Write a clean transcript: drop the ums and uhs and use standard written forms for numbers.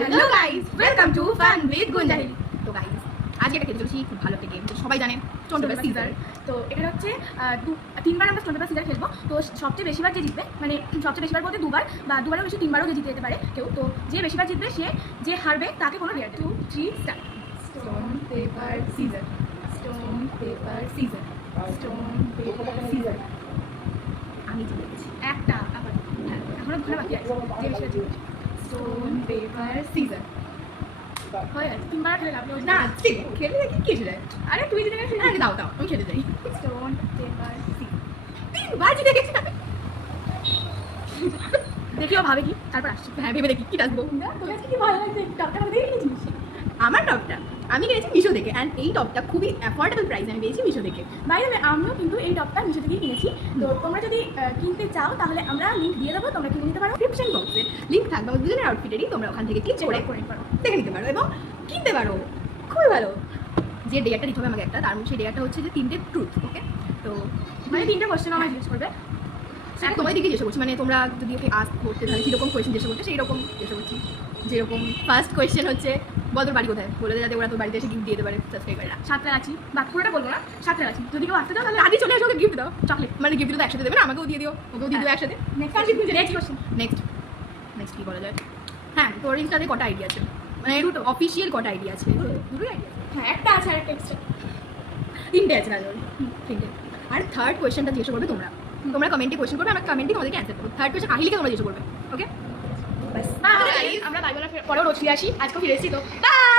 Hello guys, welcome to fun with গুঞ্জাহিল। তো guys, আজকে এটা খেতে চলেছি খুব ভালো একটা গেম, সবাই জানেন স্টোন পেপার সিজার। তো এখানে হচ্ছে তিনবার আমরা স্টোন পেপার সিজার খেলবো। তো সবচেয়ে বেশিবার যে জিতবে, মানে সবচেয়ে বেশিবার বলতে দুবার বা দুবারও বেশি, তিনবারও যে জিতে যেতে পারে কেউ, তো যে বেশিবার জিতবে সে, যে হারবে তাকে কোনো rare. 2 3 start. Stone paper scissor, stone paper scissor, stone paper scissor. আমি জিতে গেছি একটা, আবার হ্যাঁ এখনো ঘরে বাকি আছে, যে বেশিবার জিতবে। স্টোন পেপার সিজার হয় আছে, তিনবার খেলে লাভ না, ঠিক খেলে দেখি কি যায়। আরে তুই জিতে গেছিস, আরে দাও দাও আমি খেতে যাই। স্টোন পেপার সিজার, তিনবার জিতে গেছি আমি। দেখিও ভাবে কি, তারপর আসছি। হ্যাঁ ভেবে দেখি কি আসবো। তোর কাছে কি ভালো লাগছে টপটা দেখে কিনেছিস? আমার টপটা আমি কিনেছি মিশো থেকে, অ্যান্ড এই টপটা খুবই অ্যাফোর্ডেবল প্রাইসে আমি পেয়েছি মিশো থেকে। বাইরে আমিও কিন্তু এই টপটা মিশো থেকেই কিনেছি। তো তোমরা যদি কিনতে চাও তাহলে আমরা লিঙ্ক দিয়ে দেবো, তোমরা কিনে নিতে পারো। ডিসক্রিপশন বক্সে লিঙ্ক থাকবে আমাদের দুজনের আউটফিটেরই, তোমরা ওখান থেকে ক্লিক করে দেখে নিতে পারো এবং কিনতে পারো। খুবই ভালো। যে ডেয়ারটা দিতে হবে আমাকে একটা, তার সেই ডেয়ারটা হচ্ছে যে 3টে ট্রুথ। ওকে, তো মানে 3টে কোয়েশ্চেন আমায় জিজ্ঞেস করবে। সেটা তোমার দিকে জিজ্ঞেস করছি, মানে তোমরা যদি ওকে আস্ক করতে তাহলে কীরকম কোয়েশ্চেন জিজ্ঞেস করতে, সেই রকম জিজ্ঞেস করছি। যেরকম ফার্স্ট কোয়েশ্চেন হচ্ছে বল তোর বাড়ি কোথায়, বলে যাতে ওরা তোর বাড়িতে এসে গিফট দিয়ে দিতে পারে সাবস্ক্রাইবাররা। সাতটা আছি, বাকি পুরোটা বলবো না, সাতটা আছি। যদি কেউ আসতে চাও তাহলে আদি চলে আসো, ওকে গিফট দাও, চকলেট। মানে গিফট তো একসাথে দেবে না, আমাকেও দিয়ে দিও, ওকেও দিয়ে দিও একসাথে। নেক্সট কী বলা যায়? হ্যাঁ, তোর ইনস্টাতে কটা আইডি আছে, মানে দুটো অফিসিয়াল কটা আইডি আছে? দুটোই আইডি আছে। হ্যাঁ একটা আছে, আর একটা এক্সট্রা, 3টে আছে না? 3টে। আর থার্ড কোয়েশ্চেনটা জিজ্ঞেস করবে তোমরা, তোমরা কমেন্টে কোয়েশ্চেন করবে, আমরা কমেন্টে তোমাদেরকে অ্যান্সার করবো। থার্ড কোয়েশ্চেন আহিলিকে তোমরা জিজ্ঞেস করবে। ওকে, আমরা বাইবেলার পরেও রোজ ফিরে আসি, আজকেও ফিরে এসেছি। তো বাই।